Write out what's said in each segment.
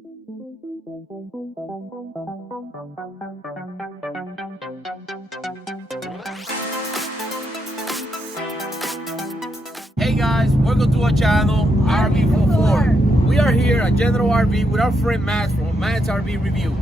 Hey guys, welcome to our channel, RV44. We are here at General RV with our friend Matt from Matt's RV Reviews.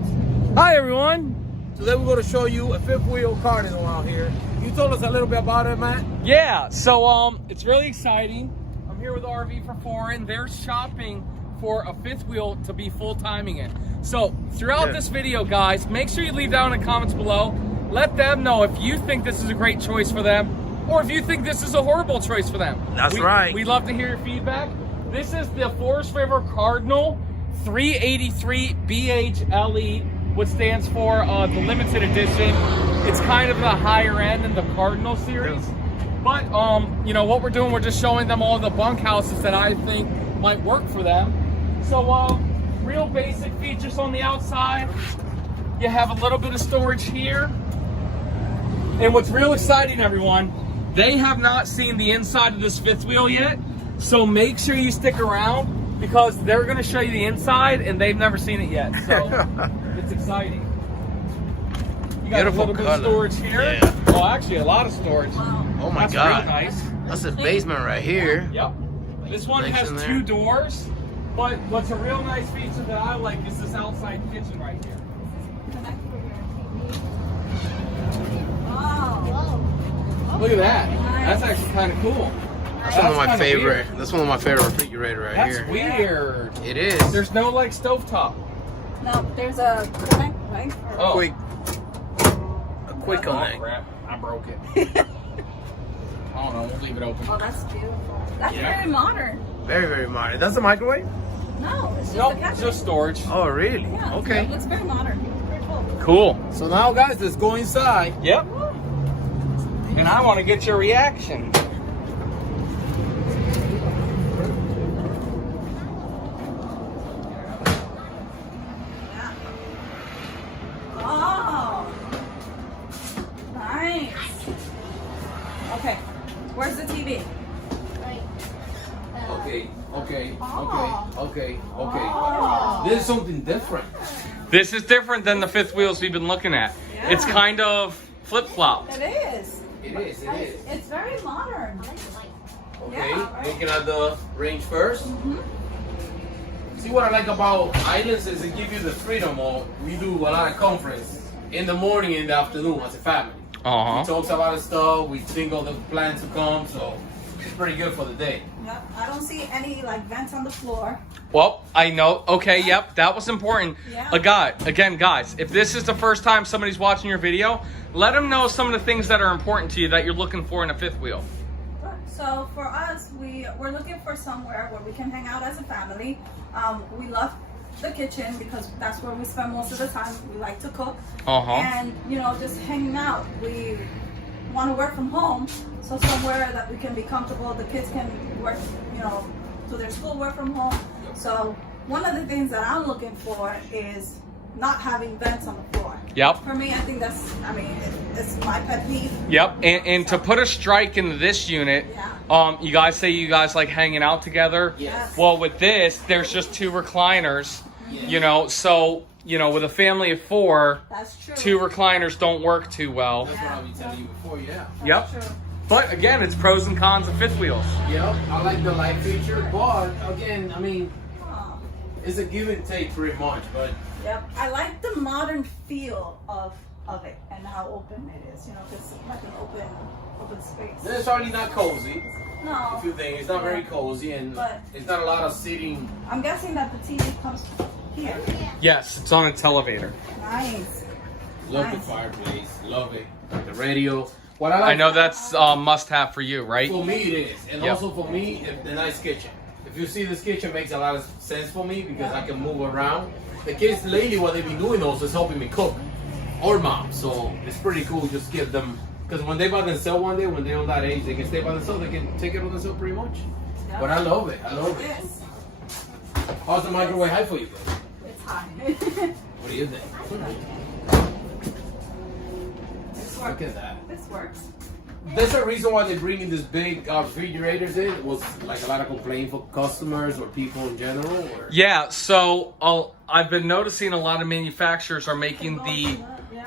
Hi everyone. Today we're going to show you a fifth wheel Cardinal out here. You told us a little bit about it, Matt? Yeah, so it's really exciting. I'm here with RV44 and they're shopping for a fifth wheel to be full timing it. So throughout this video, guys, make sure you leave down in the comments below. Let them know if you think this is a great choice for them or if you think this is a horrible choice for them. That's right. We love to hear your feedback. This is the River Cardinal 383BHLE, which stands for the limited edition. It's kind of the higher end in the Cardinal series. But you know what we're doing, we're just showing them all the bunkhouses that I think might work for them. So real basic features on the outside. You have a little bit of storage here. And what's real exciting, everyone, they have not seen the inside of this fifth wheel yet. So make sure you stick around because they're going to show you the inside and they've never seen it yet. So it's exciting. You got Beautiful a little bit color. of storage here. Yeah. Oh, actually a lot of storage. Oh my That's God. real nice. That's a basement right here. Yep. This one Nice has in there. 2 doors, but what's a real nice feature that I like is this outside kitchen right here. Look at that. That's actually kind of cool. That's one of my kinda favorite. weird. That's one of my favorite refrigerator right That's here. weird. It is. There's no like stovetop. No, there's a connect, right? Oh. quick Oh, connect. crap. I broke it. I don't know. We'll leave it open. Oh, that's beautiful. That's Yeah. very modern. Very, very modern. That's a microwave? No, it's just Nope, a cabinet. just storage. Oh, really? Yeah, Okay. It looks very modern. Very cool. Cool. So now, guys, let's go inside. Yep. And I want to get your reaction. Yeah. Oh, nice. Okay, where's the TV? Okay. Oh. Okay. Oh. This is something different. This is different than the fifth wheels we've been looking at. Yeah. It's kind of flip-flopped. It is. It is. It's very modern. Okay, Yeah, right. looking at the range first. Mm-hmm. See what I like about Islands is it gives you the freedom of we do a lot of conference in the morning and in the afternoon as a family. Uh-huh. We talk about the stuff, we think of the plans to come, so it's pretty good for the day. Yep. I don't see any like vents on the floor. Well, I know. Okay, yep, that was important. Yeah. Again, guys, if this is the first time somebody's watching your video, let them know some of the things that are important to you that you're looking for in a fifth wheel. So for us, we're looking for somewhere where we can hang out as a family. We love the kitchen because that's where we spend most of the time. We like to cook. Uh-huh. And, you know, just hanging out. We want to work from home, so somewhere that we can be comfortable. The kids can work, you know, do their schoolwork from home. So one of the things that I'm looking for is not having vents on the floor. Yep. For me, I think that's, I mean, it's my pet peeve. Yep, and to put a strike into this unit, Yeah. you guys say you guys like hanging out together. Yes. Well, with this, there's just 2 recliners, you know, so, you know, with a family of 4, That's true. 2 recliners don't work too well. That's what I'll be telling you before, yeah. Yep. That's true. But again, it's pros and cons of fifth wheels. Yep, I like the light feature, but again, I mean, Oh. it's a give and take pretty much, but Yep, I like the modern feel of it and how open it is. You know, it's like an open space. it's already not cozy. No, If you think it's not very cozy and But- it's not a lot of sitting. I'm guessing that the TV comes here. Yes, it's on its elevator. Nice. Love Nice. the fireplace, love it. The radio. What I like I know that's must have for you, right? for me it is, and Yep. also for me the nice kitchen. If you see this kitchen makes a lot of sense for me because I can move around. The kids lately what they've been doing also is helping me cook or mom, so it's pretty cool. Just give them because when they by themselves one day, when they're on that age, they can stay by themselves. They can take it on themselves pretty much. Yep. But I love it. I love it. Yes, How's the microwave high for you, bro? it's hot. What do you think? This Look works. at that. This works. There's a reason why they're bringing this big refrigerators in. It was like a lot of complaint for customers or people in general. Or? Yeah, so I've been noticing a lot of manufacturers are making the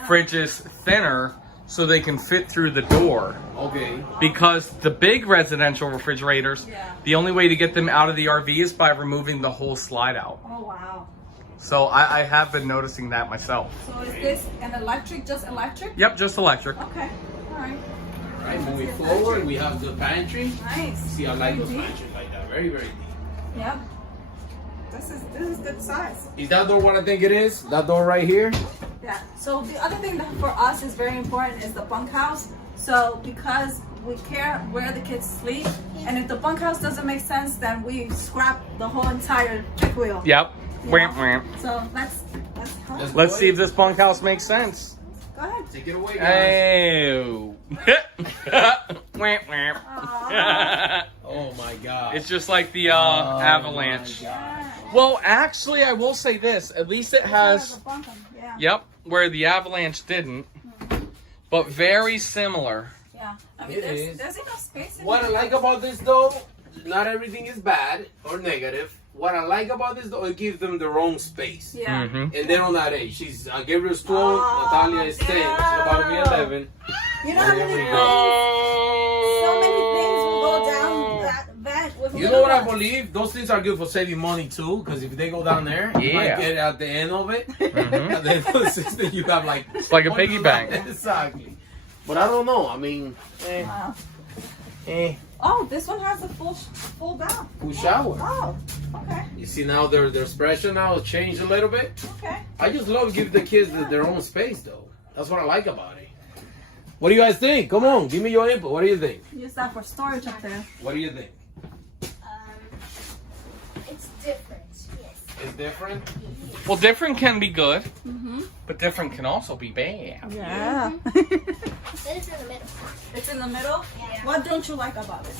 fridges thinner so they can fit through the door. Okay. Because the big residential refrigerators, the only way to get them out of the RV is by removing the whole slide out. Oh, wow. So I have been noticing that myself. So is this an electric, just electric? Yep, just electric. Okay, all right. All right, moving forward, we have the pantry. Nice. See, I like those Deep. pantries like that. Very, very deep. Yep. This is good size. Is that door what I think it is? That door right here? Yeah. So the other thing that for us is very important is the bunkhouse. So because we care where the kids sleep, and if the bunkhouse doesn't make sense, then we scrap the whole entire fifth wheel. Yep. You Wham, know? wham. So that's how. Let's see if this bunkhouse makes sense. Go ahead. Take it away, guys. Hey. Wham, wham. Aw. Oh my God. It's just like the avalanche. My God. Well, actually, I will say this. At least it has, a bunker, yeah. yep, where the avalanche didn't, but very similar. Yeah. I mean, It is. there's enough space in What I here. like about this though, not everything is bad or negative. What I like about this though, it gives them their own space. Yeah. Mm-hmm. And they're on that age. She's Gabriel's 12, Natalia is 10, she's about to be 11. You know how many There we things, so many things will go down that vent with You know what I believe? Those things are good for saving money too, because if they go down there, you might Yeah. get at the end of it. Mhm. At the end of the system, you have like It's like a piggy bank. Exactly. But I don't know. I mean, Wow. eh. Oh, this one has a full bath. Full shower. Oh, okay, You see now their expression now changed a little bit. okay. I just love giving the kids their own space though. That's what I like about it. What do you guys think? Come on, give me your input. What do you think? Use that for storage up there. What do you think? It's different, yes. It's different. Well, different can be good, Mm-hmm. but different can also be bad. Yeah. Then it's in the middle. It's in the middle. Yeah. What don't you like about it?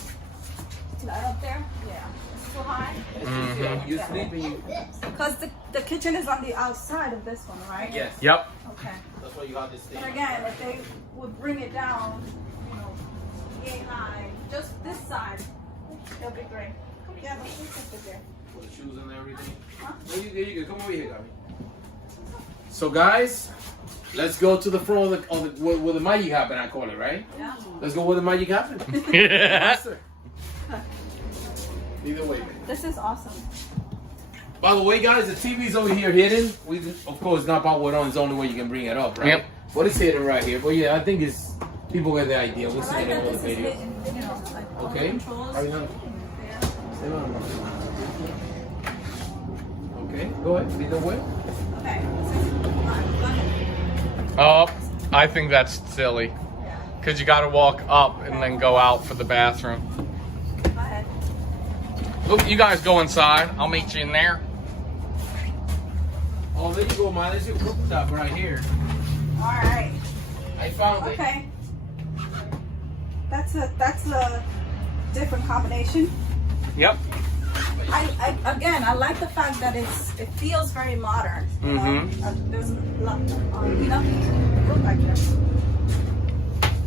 That up there? Yeah. It's too high. Mhm. You sleep and you. This. Because the kitchen is on the outside of this one, right? Yes. Yep. Okay. That's why you have this thing. But again, if they would bring it down, you know, yay high, just this side, it'll be great. Yeah, the shoes can fit there. For the shoes and everything. Huh? There you go. Come over here, Gabby. So guys, let's go to the front of the where the magic happen. I call it, right? Yeah. Let's go where the magic happen. Yeah. Faster. Either way. This is awesome. By the way, guys, the TV's over here hidden. We, of course, not powered on. It's the only way you can bring it up, right? Yep. But it's hidden right here. But yeah, I think it's people get the idea. We'll I see like it that in the this is video. hidden, you know, like all the Okay. controls. Are you done? Yeah. Stay on. Okay, go ahead. Either way. Okay. Go ahead. Oh, I think that's silly. Yeah. Because you got to walk up and then go out for the bathroom. Go ahead. Look, you guys go inside. I'll meet you in there. Oh, there you go, man. There's your cooktop right here. All right. I found it. Okay. That's a different combination. Yep. I like the fact that it feels very modern. You know? Mhm. There's enough room back there.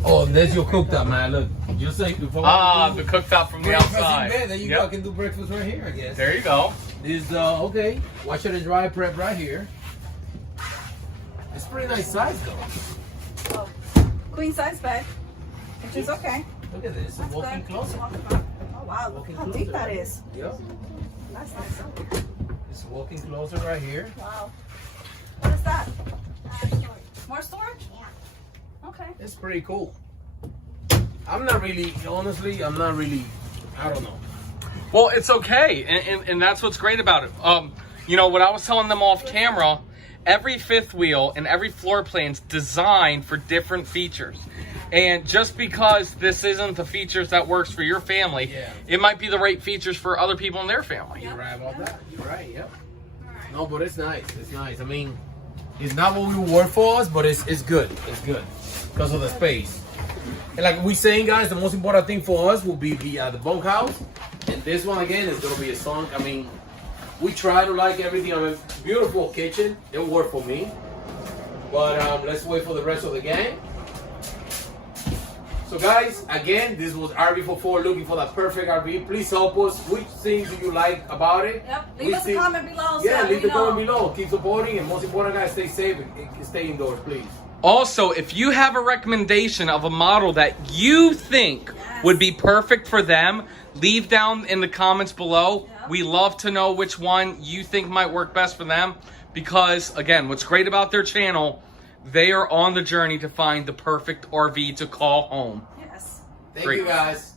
Oh, there's your cooktop, man. Look, just like before. The cooktop from the breakfast in outside. bed. There you Yep. go. I can do breakfast right here, I guess. There you go. This okay. Washer and dry prep right here. It's pretty nice size though. Oh, queen size bed, which is okay. Look at this. That's Walking good. closet. Oh wow, look Walking how closet. deep that is. Yep. That's nice. It's walking closet right here. Wow. What is that? Storage. More storage? Yeah. Okay. It's pretty cool. I'm not really, honestly, I don't know. Well, it's okay, and that's what's great about it. You know, what I was telling them off camera, every fifth wheel and every floor plan's designed for different features. And just because this isn't the features that works for your family, Yeah. it might be the right features for other people in their family. You're right about that. You're right, yep. No, but it's nice. It's nice. I mean, it's not what we would work for us, but it's good. It's good because of the space. And like we saying, guys, the most important thing for us will be the bunkhouse. And this one, again, is going to be a sunk. I mean, we try to like everything. I mean, beautiful kitchen. It'll work for me. But let's wait for the rest of the gang. So guys, again, this was RV44 looking for that perfect RV. Please help us. Which things do you like about it? Yep. Leave us a comment below. Yeah, so leave we the comment know. below. Keep supporting, and most important, guys, stay safe and stay indoors, please. Also, if you have a recommendation of a model that you think would be perfect for them, leave down in the comments below. Yep. We love to know which one you think might work best for them, because again, what's great about their channel, they are on the journey to find the perfect RV to call home. Yes. Thank Great. you, guys.